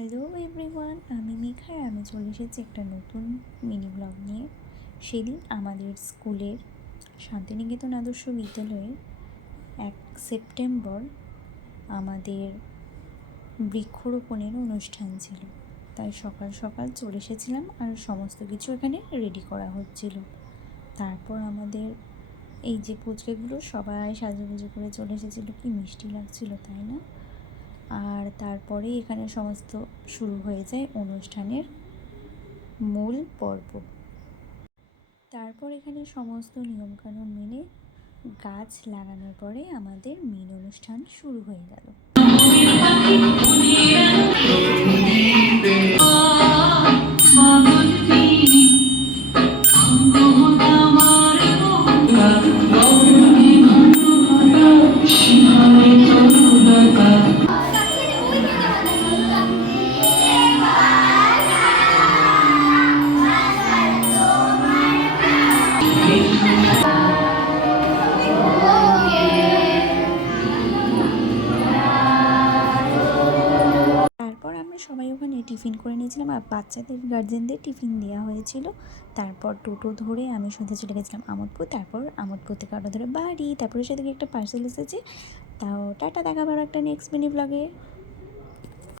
Hello everyone, আমি মেঘা আর আমি চলে এসেছি একটা নতুন মিনি ব্লগ নিয়ে। সেদিন আমাদের স্কুলের শান্তিনিকেতন আদর্শ বিদ্যালয়ে 1 সেপ্টেম্বর আমাদের বৃক্ষরোপণের অনুষ্ঠান ছিল। তাই সকাল সকাল চলে এসেছিলাম আর সমস্ত কিছু এখানে রেডি করা হচ্ছিল। তারপর আমাদের এই যে পুচকেগুলো সবাই সাজুগুজু করে চলে এসেছিলো, কি মিষ্টি লাগছিল তাই না? আর তারপরে এখানে সমস্ত শুরু হয়ে যায় অনুষ্ঠানের মূল পর্ব। তারপর এখানে সমস্ত নিয়মকানুন মেনে গাছ লাগানোর পরে আমাদের মেন অনুষ্ঠান শুরু হয়ে গেল। তারপর আমরা সবাই ওখানে টিফিন করে নিয়েছিলাম আর বাচ্চাদের গার্জেনদের টিফিন দেওয়া হয়েছিল। তারপর টোটো ধরে আমি সোজা চলে গেছিলাম আমোদপুর। তারপর আমোদপুর থেকে অটো ধরে বাড়ি। তারপরে সেদিকে একটা পার্সেল এসেছে। তাও টাটা, দেখা আবার একটা নেক্সট মিনি ব্লগে।